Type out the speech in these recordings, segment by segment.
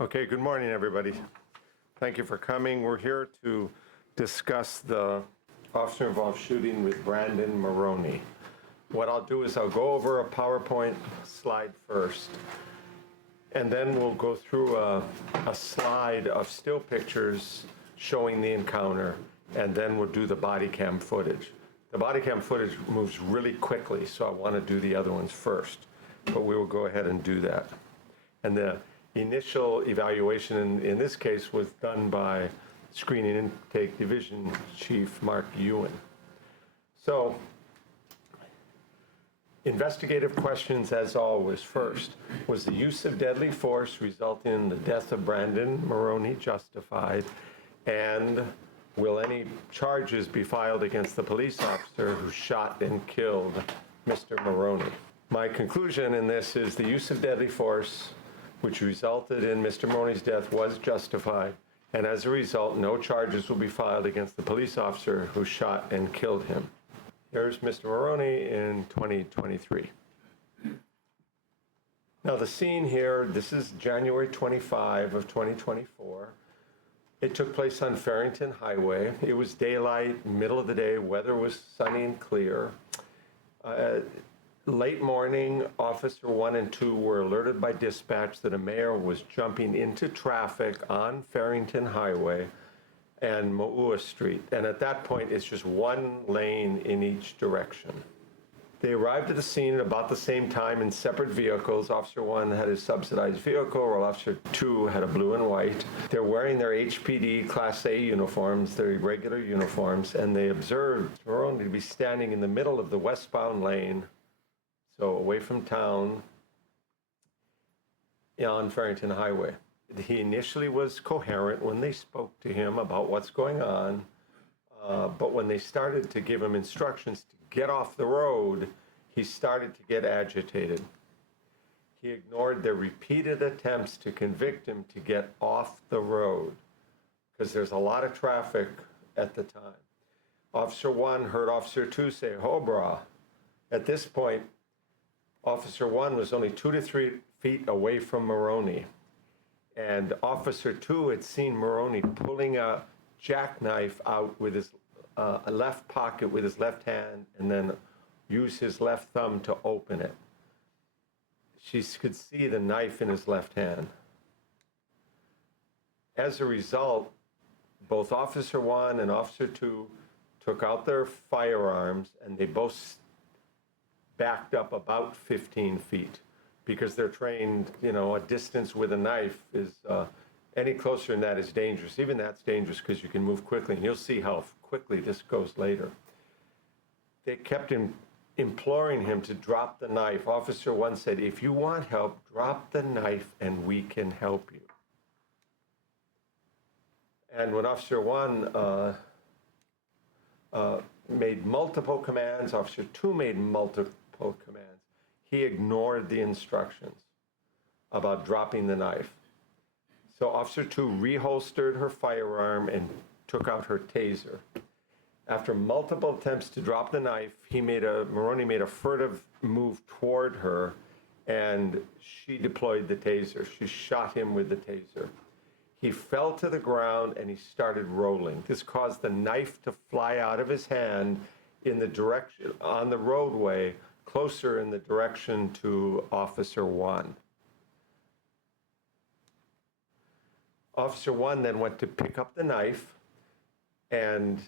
Okay, good morning, everybody. Thank you for coming. We're here to discuss the officer-involved shooting with Brandan Maroney. What I'll do is I'll go over a PowerPoint slide first, and then we'll go through a slide of still pictures showing the encounter, and then we'll do the body cam footage. The body cam footage moves really quickly, so I want to do the other ones first, but we will go ahead and do that. And the initial evaluation in this case was done by Screening Intake Division Chief Mark Ewan. So, investigative questions as always. First, was the use of deadly force resulting in the death of Brandan Maroney justified? And will any charges be filed against the police officer who shot and killed Mr. Maroney? My conclusion in this is the use of deadly force which resulted in Mr. Maroney's death was justified, and as a result, no charges will be filed against the police officer who shot and killed him. Here's Mr. Maroney in 2023. Now the scene here, this is January 25 of 2024. It took place on Farrington Highway. It was daylight, middle of the day, weather was sunny and clear. Late morning, Officer 1 and 2 were alerted by dispatch that a male was jumping into traffic on Farrington Highway and Moua Street. And at that point, it's just one lane in each direction. They arrived at the scene at about the same time in separate vehicles. Officer 1 had his subsidized vehicle, while Officer 2 had a blue and white. They're wearing their HPD Class A uniforms, their regular uniforms, and they observed Maroney to be standing in the middle of the westbound lane, so away from town, on Farrington Highway. He initially was coherent when they spoke to him about what's going on, but when they started to give him instructions to get off the road, he started to get agitated. He ignored their repeated attempts to convict him to get off the road, because there's a lot of traffic at the time. Officer 1 heard Officer 2 say, "Hobra." At this point, Officer 1 was only 2 to 3 feet away from Maroney, and Officer 2 had seen Maroney pulling a jackknife out with his left pocket with his left hand and then use his left thumb to open it. She could see the knife in his left hand. As a result, both Officer 1 and Officer 2 took out their firearms, and they both backed up about 15 feet because they're trained, a distance with a knife is, any closer than that is dangerous. Even that's dangerous because you can move quickly, and you'll see how quickly this goes later. They kept imploring him to drop the knife. Officer 1 said, "If you want help, drop the knife and we can help you." And when Officer 1 made multiple commands, Officer 2 made multiple commands. He ignored the instructions about dropping the knife. So Officer 2 reholstered her firearm and took out her taser. After multiple attempts to drop the knife, Maroney made a furtive move toward her, and she deployed the taser. She shot him with the taser. He fell to the ground and he started rolling. This caused the knife to fly out of his hand in the direction, on the roadway, closer in the direction to Officer 1. Officer 1 then went to pick up the knife, and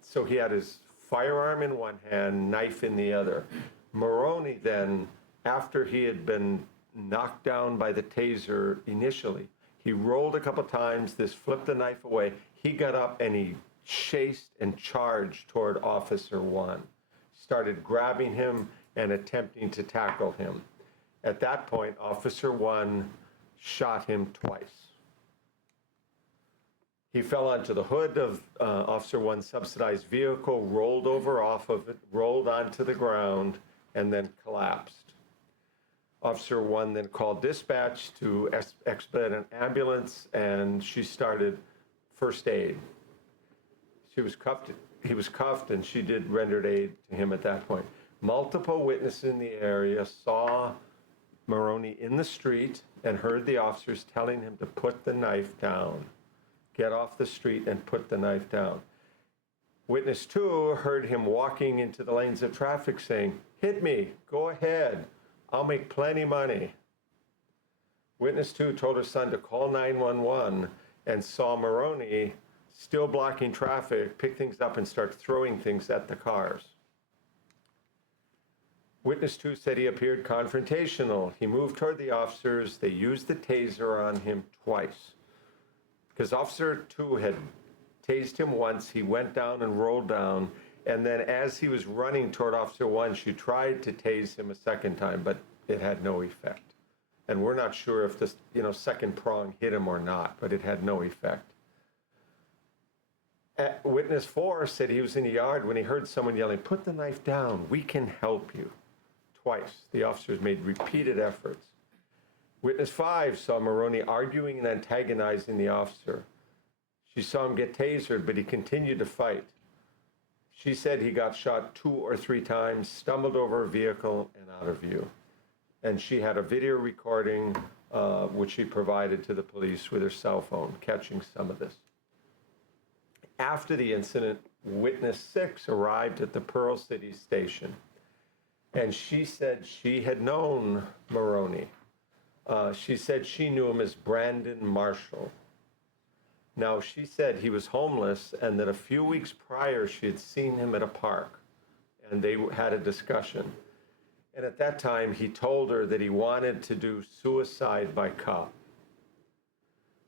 so he had his firearm in one hand, knife in the other. Maroney then, after he had been knocked down by the taser initially, he rolled a couple times, this flipped the knife away. He got up and he chased and charged toward Officer 1, started grabbing him and attempting to tackle him. At that point, Officer 1 shot him twice. He fell onto the hood of Officer 1's subsidized vehicle, rolled over off of it, rolled onto the ground, and then collapsed. Officer 1 then called dispatch to expedite an ambulance, and she started first aid. He was cuffed, and she did rendered aid to him at that point. Multiple witnesses in the area saw Maroney in the street and heard the officers telling him to put the knife down. Get off the street and put the knife down. Witness 2 heard him walking into the lanes of traffic saying, "Hit me, go ahead, I'll make plenty money." Witness 2 told her son to call 911 and saw Maroney still blocking traffic, pick things up and start throwing things at the cars. Witness 2 said he appeared confrontational. He moved toward the officers. They used the taser on him twice. Because Officer 2 had tased him once, he went down and rolled down, and then as he was running toward Officer 1, she tried to tase him a second time, but it had no effect. And we're not sure if this, second prong hit him or not, but it had no effect. Witness 4 said he was in the yard when he heard someone yelling, "Put the knife down, we can help you." Twice. The officers made repeated efforts. Witness 5 saw Maroney arguing and antagonizing the officer. She saw him get tasered, but he continued to fight. She said he got shot 2 or 3 times, stumbled over a vehicle, and out of view. And she had a video recording, which she provided to the police with her cell phone, catching some of this. After the incident, Witness 6 arrived at the Pearl City station, and she said she had known Maroney. She said she knew him as Brandan Marshall. Now, she said he was homeless and that a few weeks prior she had seen him at a park, and they had a discussion. And at that time, he told her that he wanted to do suicide by cop.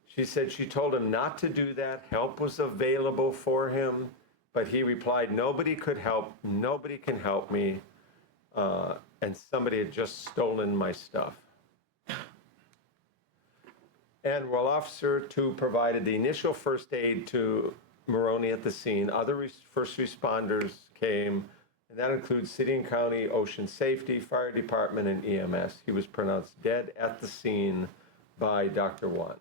She said she told him not to do that. Help was available for him, but he replied, "Nobody could help. Nobody can help me. And somebody had just stolen my stuff." And while Officer 2 provided the initial first aid to Maroney at the scene, other first responders came, and that includes City and County Ocean Safety, Fire Department, and EMS. He was pronounced dead at the scene by Dr. 1.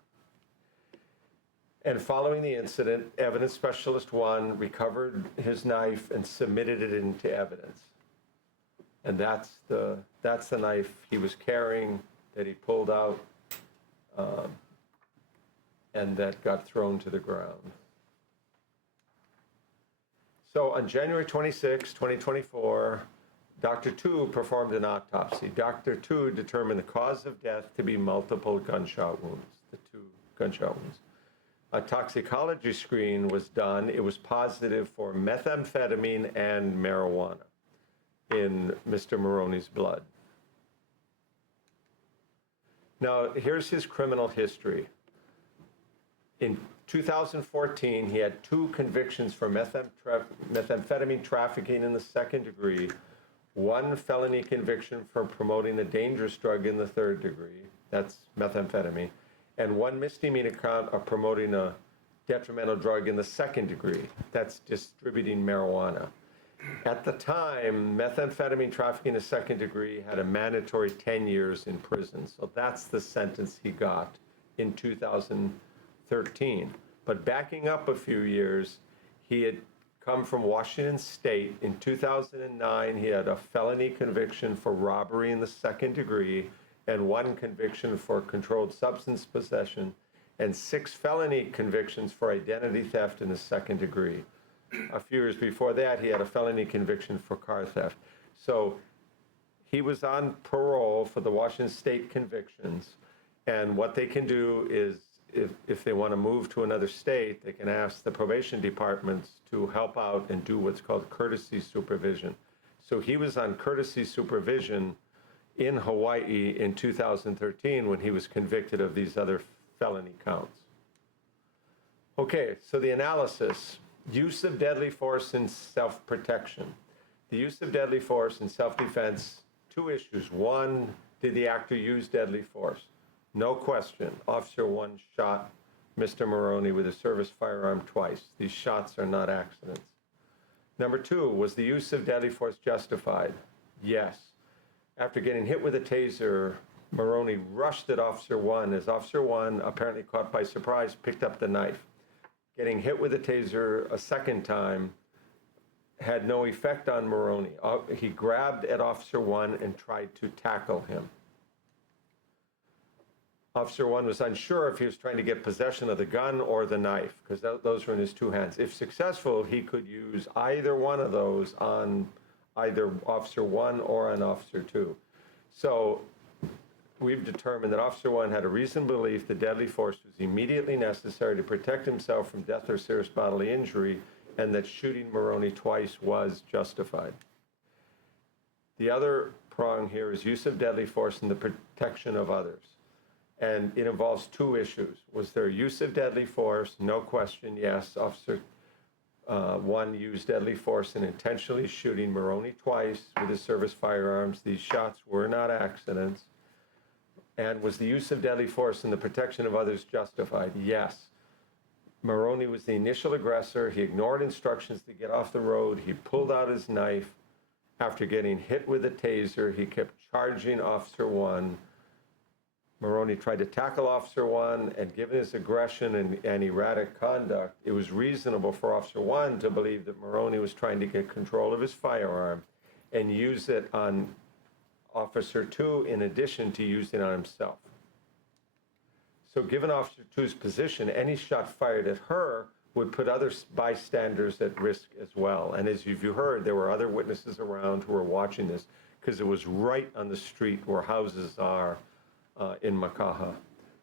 And following the incident, Evidence Specialist 1 recovered his knife and submitted it into evidence. And that's the knife he was carrying that he pulled out and that got thrown to the ground. So on January 26, 2024, Dr. 2 performed an autopsy. Dr. 2 determined the cause of death to be multiple gunshot wounds, the 2 gunshot wounds. A toxicology screen was done. It was positive for methamphetamine and marijuana in Mr. Maroney's blood. Now, here's his criminal history. In 2014, he had 2 convictions for methamphetamine trafficking in the second degree, 1 felony conviction for promoting a dangerous drug in the third degree, that's methamphetamine, and 1 misdemeanor count of promoting a detrimental drug in the second degree, that's distributing marijuana. At the time, methamphetamine trafficking in the second degree had a mandatory 10 years in prison, so that's the sentence he got in 2013. But backing up a few years, he had come from Washington State. In 2009, he had a felony conviction for robbery in the second degree and 1 conviction for controlled substance possession and 6 felony convictions for identity theft in the second degree. A few years before that, he had a felony conviction for car theft. So he was on parole for the Washington State convictions. And what they can do is, if they want to move to another state, they can ask the probation departments to help out and do what's called courtesy supervision. So he was on courtesy supervision in Hawaii in 2013 when he was convicted of these other felony counts. Okay, so the analysis. Use of deadly force in self-protection. The use of deadly force in self-defense, 2 issues. 1, did the actor use deadly force? No question. Officer 1 shot Mr. Maroney with a service firearm twice. These shots are not accidents. Number 2, was the use of deadly force justified? Yes. After getting hit with a taser, Maroney rushed at Officer 1 as Officer 1, apparently caught by surprise, picked up the knife. Getting hit with a taser a second time had no effect on Maroney. He grabbed at Officer 1 and tried to tackle him. Officer 1 was unsure if he was trying to get possession of the gun or the knife, because those were in his two hands. If successful, he could use either one of those on either Officer 1 or on Officer 2. So we've determined that Officer 1 had a reasonable belief that deadly force was immediately necessary to protect himself from death or serious bodily injury, and that shooting Maroney twice was justified. The other prong here is use of deadly force in the protection of others. And it involves two issues. Was there use of deadly force? No question, yes. Officer 1 used deadly force in intentionally shooting Maroney twice with his service firearms. These shots were not accidents. And was the use of deadly force in the protection of others justified? Yes. Maroney was the initial aggressor. He ignored instructions to get off the road. He pulled out his knife. After getting hit with a taser, he kept charging Officer 1. Maroney tried to tackle Officer 1, and given his aggression and erratic conduct, it was reasonable for Officer 1 to believe that Maroney was trying to get control of his firearm and use it on Officer 2 in addition to using it on himself. So given Officer 2's position, any shot fired at her would put other bystanders at risk as well. And as you heard, there were other witnesses around who were watching this because it was right on the street where houses are in Mākaha.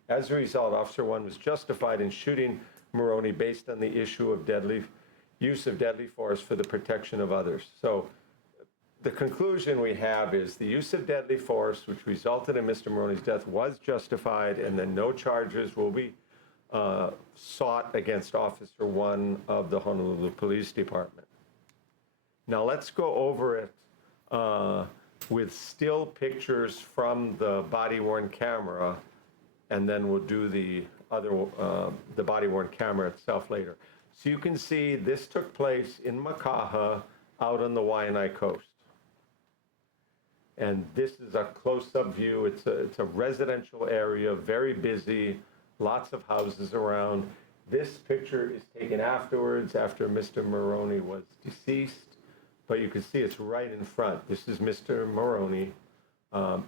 As a result, Officer 1 was justified in shooting Maroney based on the issue of use of deadly force for the protection of others. So the conclusion we have is the use of deadly force, which resulted in Mr. Maroney's death, was justified, and then no charges will be sought against Officer 1 of the Honolulu Police Department. Now let's go over it with still pictures from the body-worn camera, and then we'll do the body-worn camera itself later. So you can see this took place in Mākaha out on the Waianae coast. And this is a close-up view. It's a residential area, very busy, lots of houses around. This picture is taken afterwards, after Mr. Maroney was deceased. But you can see it's right in front. This is Mr. Maroney.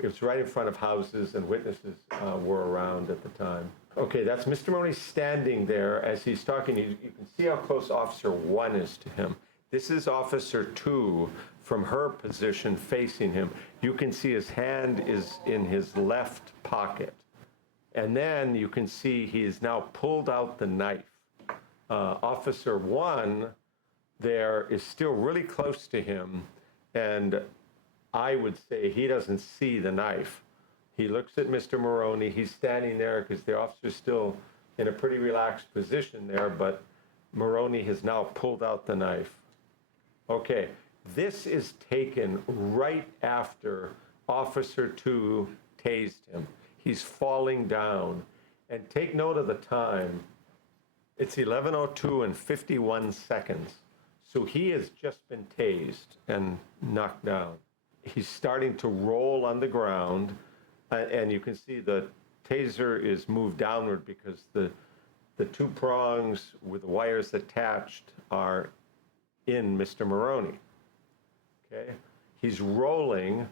It's right in front of houses, and witnesses were around at the time. Okay, that's Mr. Maroney standing there as he's talking. You can see how close Officer 1 is to him. This is Officer 2 from her position facing him. You can see his hand is in his left pocket. And then you can see he has now pulled out the knife. Officer 1 there is still really close to him, and I would say he doesn't see the knife. He looks at Mr. Maroney. He's standing there because the officer's still in a pretty relaxed position there, but Maroney has now pulled out the knife. Okay, this is taken right after Officer 2 tased him. He's falling down. And take note of the time. It's 11:02 and 51 seconds. So he has just been tased and knocked down. He's starting to roll on the ground, and you can see the taser is moved downward because the two prongs with the wires attached are in Mr. Maroney. Okay? He's rolling,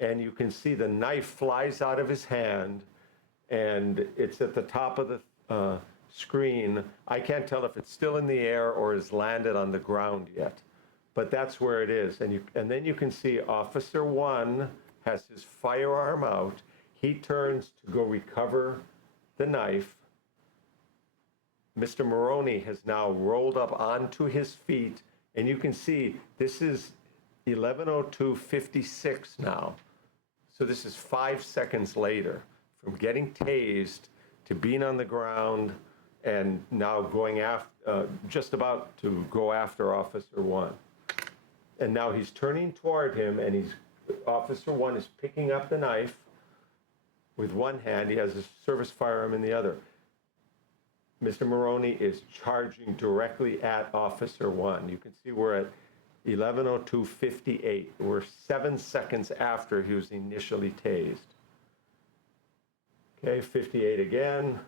and you can see the knife flies out of his hand, and it's at the top of the screen. I can't tell if it's still in the air or has landed on the ground yet, but that's where it is. And then you can see Officer 1 has his firearm out. He turns to go recover the knife. Mr. Maroney has now rolled up onto his feet, and you can see this is 11:02:56 now. So this is 5 seconds later from getting tased to being on the ground and now going after, just about to go after Officer 1. And now he's turning toward him, and Officer 1 is picking up the knife with one hand. He has his service firearm in the other. Mr. Maroney is charging directly at Officer 1. You can see we're at 11:02:58. We're 7 seconds after he was initially tased. Okay, 58 again.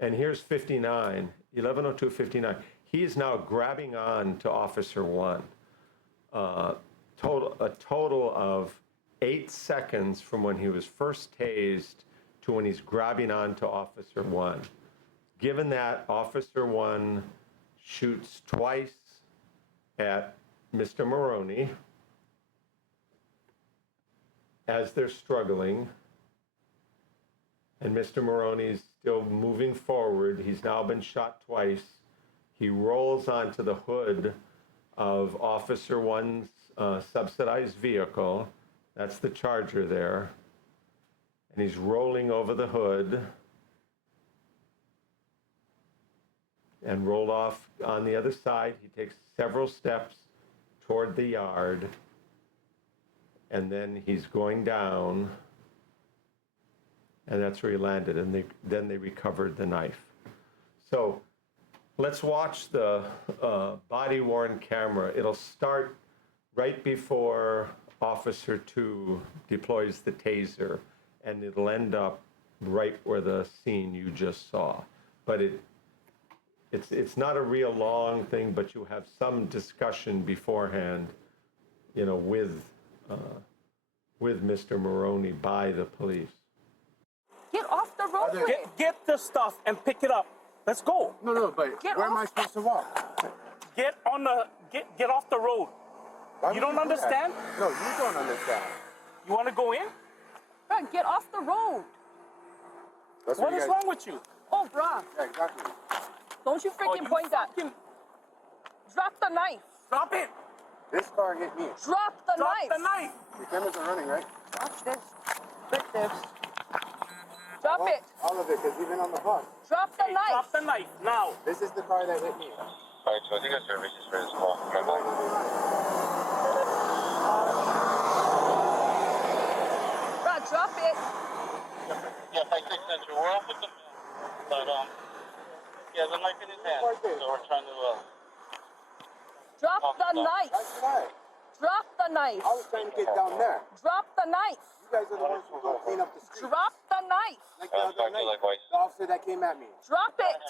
And here's 59, 11:02:59. He is now grabbing on to Officer 1. A total of 8 seconds from when he was first tased to when he's grabbing on to Officer 1. Given that, Officer 1 shoots twice at Mr. Maroney as they're struggling, and Mr. Maroney's still moving forward. He's now been shot twice. He rolls onto the hood of Officer 1's subsidized vehicle. That's the Charger there. And he's rolling over the hood and rolled off on the other side. He takes several steps toward the yard, and then he's going down, and that's where he landed, and then they recovered the knife. So let's watch the body-worn camera. It'll start right before Officer 2 deploys the taser, and it'll end up right where the scene you just saw. But it's not a real long thing, but you have some discussion beforehand, you know, with Mr. Maroney by the police. Get off the road. Get the stuff and pick it up. Let's go. No, but where am I supposed to walk? Get off the road. You don't understand? No, you don't understand. You want to go in? Bruh, get off the road. That's What you is guys... wrong with you? Oh, bruh. Yeah, exactly. Don't you freaking point that. Drop the knife. Drop it. This car hit me. Drop the Drop knife. the knife. The cameras are running, right? Watch this. Break this. Drop it. All of it, because even on the bus. Drop the knife. Drop the knife now. This is the car that hit me. Alright, so I think I services for this call. Bruh, drop it. Yeah, 56 Central. We're off with the but he has a knife in his hand, so we're trying to Drop the knife. That's right. Drop the knife. I was trying to get down there. Drop the knife. You guys are the ones who go clean up the street. Drop the knife. Like the other night, the officer that came at me. Drop it.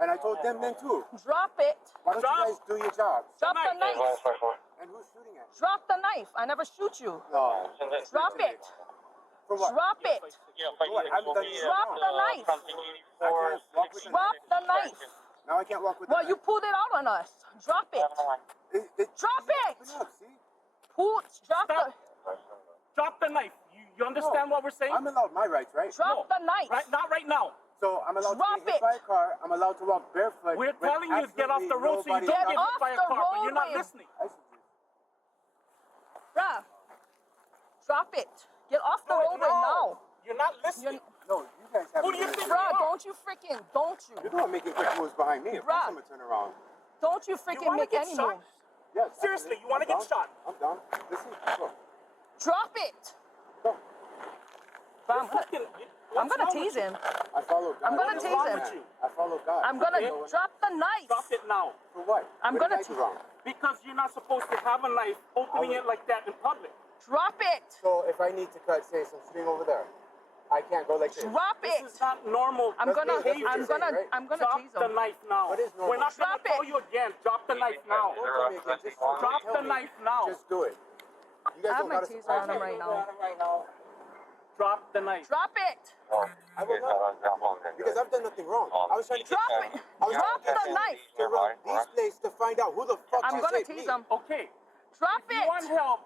And I told them then too. Drop it. Why don't you guys do your jobs? Drop the knife. And who's shooting at you? Drop the knife. I never shoot you. No. Drop it. For what? Drop it. What? I haven't done anything Drop wrong. the knife. I can't walk with Drop the knife. Now I can't walk with Well, you pulled it out on us. Drop it. Drop it. Open up, see? Drop the. Drop the knife. You understand what we're saying? I'm allowed my rights, right? Drop the knife. Not right now. So I'm allowed Drop to get hit by a car. I'm allowed to walk barefoot. We're telling you to get off the road so you don't Get get hit off by a the car, but you're not roadway. listening. Bruh. Drop it. Get off the roadway now. You're not listening. No, you guys have. Who do you think? Bruh, don't you freaking, don't you? You're the one making quick moves behind me. Of course Bruh. I'm gonna turn around. Don't you You freaking want to make get any shot? moves. Yes. Seriously, you want to I'm get down. shot? I'm down. Listen, go. Drop it. Go. Bruh, I'm gonna wrong tease with him. I follow God. I'm gonna What is tease wrong him. with you? I follow God. I'm gonna Okay. drop the knife. Drop it now. For what? I'm What gonna did I do wrong? Because you're not supposed to have a knife opening it like that in public. Drop it. So if I need to cut, say, some string over there, I can't go like this. Drop This it. is not normal. I'm gonna That's what you're saying, right? Drop tease the him. knife now. What is normal? We're not Drop gonna it. call you again. Drop the knife now. Don't tell me again. Just Drop tell the me. knife now. Just do it. You guys I have don't my gotta teaser surprise on him me. right now. Drop the knife. Drop it. I will not. Because I've done nothing wrong. I was trying to get Drop it. Drop the knife. to run these places to find out who the fuck I'm just gonna hit tease me. him. Okay. Drop If you want it. help,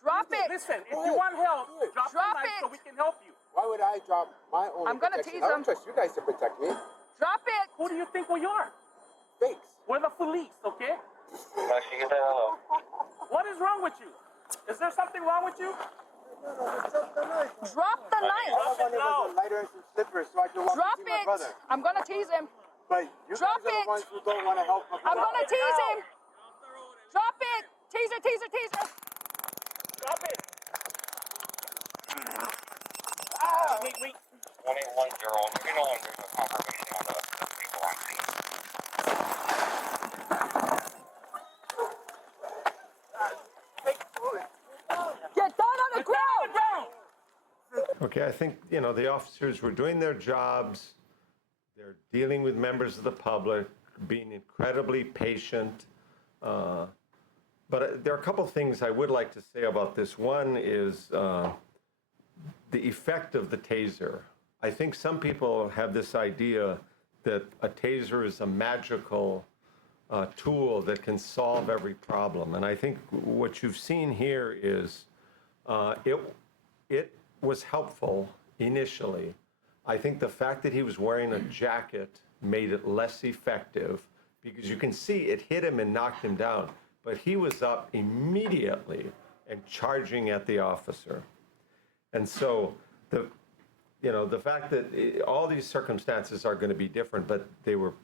Drop it. listen. If Go you ahead. want help, Do it. drop the Drop knife so it. we can help you. Why would I drop my own I'm gonna protection? tease I don't him. trust you guys to protect me. Drop it. Who do you think we are? Fakes. We're the police, okay? Actually, hello. What is wrong with you? Is there something wrong with you? Drop the knife. Drop the All knife. I wanted was a lighter and some slippers so I can walk Drop and see my it. brother. I'm gonna tease him. But you Drop guys are it. the ones who don't want to help. I'm gonna tease him. Drop it. Teaser, teaser, teaser. Drop it. Wait. 1810. You know when there's a confirmation on the people on scene. Get down on the ground. Okay, I think, you know, the officers were doing their jobs. They're dealing with members of the public, being incredibly patient. But there are a couple things I would like to say about this. One is the effect of the taser. I think some people have this idea that a taser is a magical tool that can solve every problem. And I think what you've seen here is it was helpful initially. I think the fact that he was wearing a jacket made it less effective because you can see it hit him and knocked him down. But he was up immediately and charging at the officer. And so the fact that all these circumstances are going to be different, but they were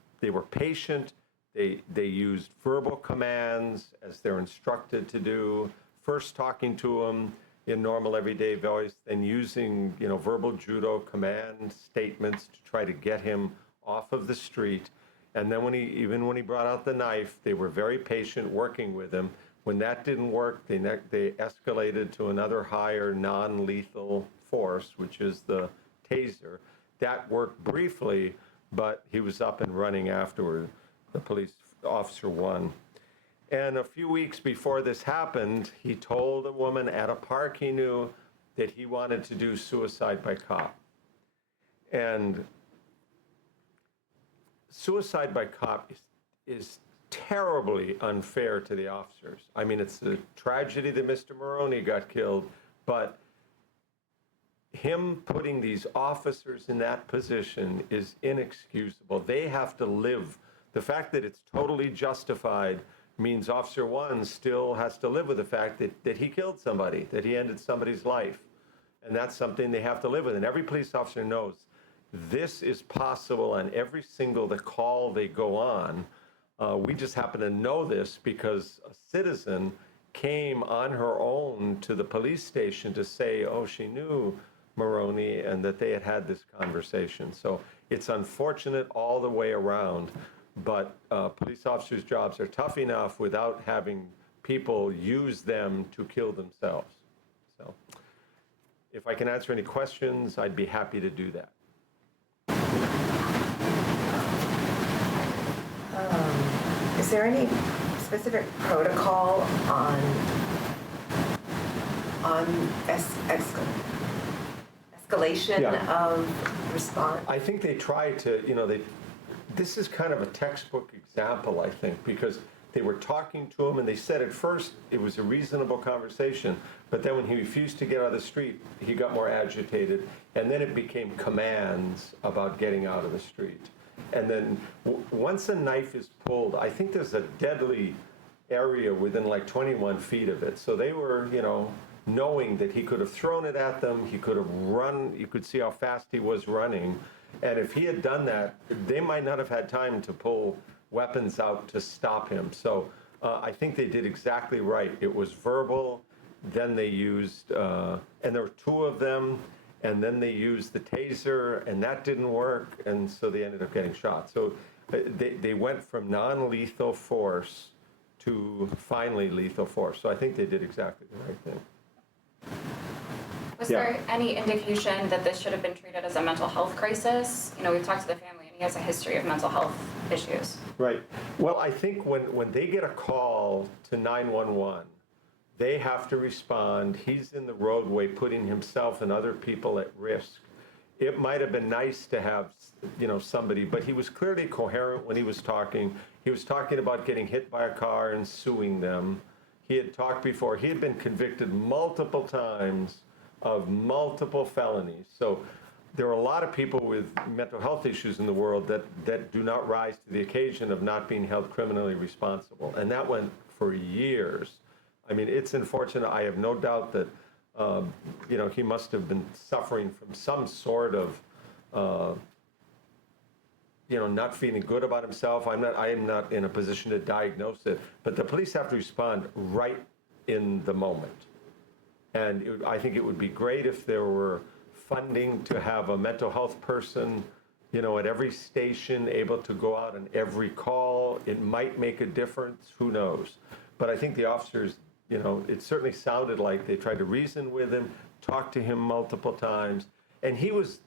patient. They used verbal commands as they're instructed to do. First talking to him in normal everyday voice, then using verbal judo command statements to try to get him off of the street. And then when he brought out the knife, they were very patient working with him. When that didn't work, they escalated to another higher non-lethal force, which is the taser. That worked briefly, but he was up and running afterward, the police officer won. And a few weeks before this happened, he told a woman at a park he knew that he wanted to do suicide by cop. And suicide by cop is terribly unfair to the officers. I mean, it's a tragedy that Mr. Maroney got killed, but him putting these officers in that position is inexcusable. They have to live. The fact that it's totally justified means Officer 1 still has to live with the fact that he killed somebody, that he ended somebody's life. And that's something they have to live with. And every police officer knows this is possible on every single call they go on. We just happen to know this because a citizen came on her own to the police station to say, oh, she knew Maroney and that they had had this conversation. So it's unfortunate all the way around, but police officers' jobs are tough enough without having people use them to kill themselves. So if I can answer any questions, I'd be happy to do that. Is there any specific protocol on escalation of response? I think they try to, this is kind of a textbook example, I think, because they were talking to him and they said at first it was a reasonable conversation, but then when he refused to get out of the street, he got more agitated, and then it became commands about getting out of the street. And then once a knife is pulled, I think there's a deadly area within like 21 feet of it. So they were, knowing that he could have thrown it at them, he could have run, you could see how fast he was running. And if he had done that, they might not have had time to pull weapons out to stop him. So I think they did exactly right. It was verbal, then they used, and there were two of them, and then they used the taser, and that didn't work, and so they ended up getting shot. So they went from non-lethal force to finally lethal force. So I think they did exactly the right thing. Was there any indication that this should have been treated as a mental health crisis? We've talked to the family, and he has a history of mental health issues. Right. Well, I think when they get a call to 911, they have to respond. He's in the roadway putting himself and other people at risk. It might have been nice to have, somebody, but he was clearly coherent when he was talking. He was talking about getting hit by a car and suing them. He had talked before. He had been convicted multiple times of multiple felonies. So there are a lot of people with mental health issues in the world that do not rise to the occasion of not being held criminally responsible. And that went for years. I mean, it's unfortunate. I have no doubt that, he must have been suffering from some sort of, not feeling good about himself. I am not in a position to diagnose it, but the police have to respond right in the moment. And I think it would be great if there were funding to have a mental health person, at every station able to go out on every call. It might make a difference, who knows? But I think the officers, it certainly sounded like they tried to reason with him, talk to him multiple times, and he was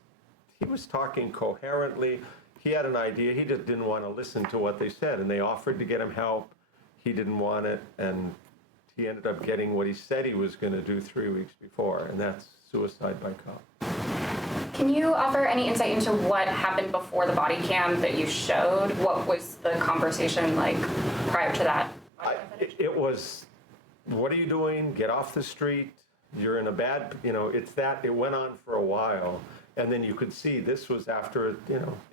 talking coherently. He had an idea. He just didn't want to listen to what they said, and they offered to get him help. He didn't want it, and he ended up getting what he said he was going to do 3 weeks before, and that's suicide by cop. Can you offer any insight into what happened before the body cam that you showed? What was the conversation like prior to that? It was, what are you doing? Get off the street. You're in a bad, it went on for a while. And then you could see this was after,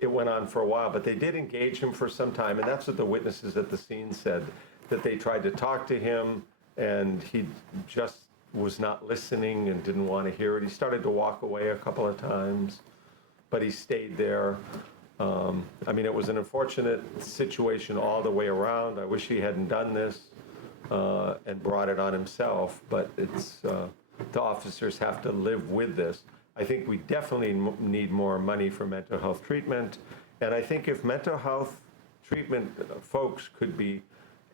it went on for a while, but they did engage him for some time. And that's what the witnesses at the scene said, that they tried to talk to him and he just was not listening and didn't want to hear it. He started to walk away a couple of times, but he stayed there. It was an unfortunate situation all the way around. I wish he hadn't done this and brought it on himself, but it's, the officers have to live with this. I think we definitely need more money for mental health treatment. And I think if mental health treatment folks could be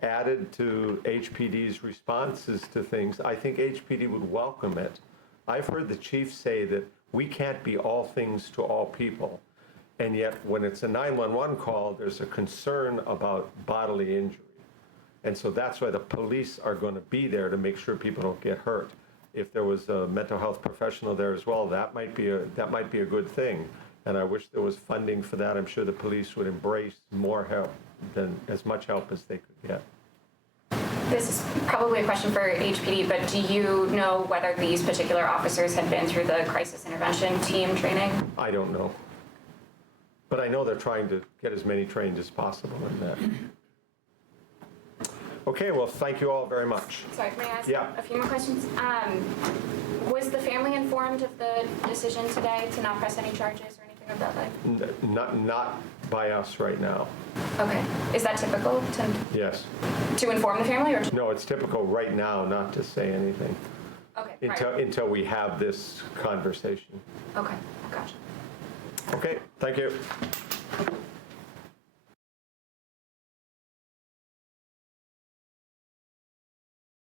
added to HPD's responses to things, I think HPD would welcome it. I've heard the chief say that we can't be all things to all people. And yet when it's a 911 call, there's a concern about bodily injury. And so that's why the police are going to be there to make sure people don't get hurt. If there was a mental health professional there as well, that might be a good thing. And I wish there was funding for that. I'm sure the police would embrace more help than as much help as they could get. This is probably a question for HPD, but do you know whether these particular officers had been through the crisis intervention team training? I don't know. But I know they're trying to get as many trained as possible in that. Okay, well, thank you all very much. Sorry, may I ask Yeah. a few more questions? Was the family informed of the decision today to not press any charges or anything of that like? Not by us right now. Okay. Is that typical Yes. to inform the family or to? No, it's typical right now not to say anything Okay. until we have this conversation. Okay. Gotcha. Okay, thank you.